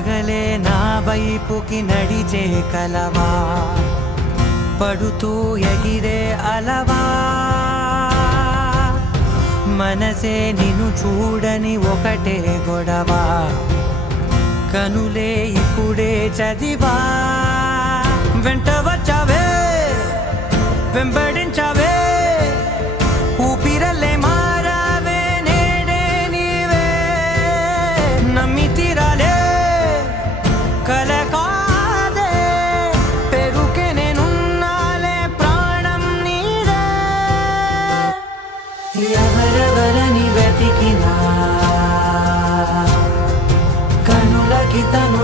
పగలే నా వైపుకి నడిచే కలవా, పడుతూ ఎగిరే అలవా, మనసే నిన్ను చూడని ఒకటే గొడవ, కనులే ఇప్పుడే చదివా. వెంట వచ్చావే వెంబడించావే, ఊపిరల్లే మారావే నేడే నీవే, నమ్మి తీరాలే కల కాదే, పెరుకే నేనున్నాలే ప్రాణం నీదే. ఎవరెవరని వెతికినా కనులకి తను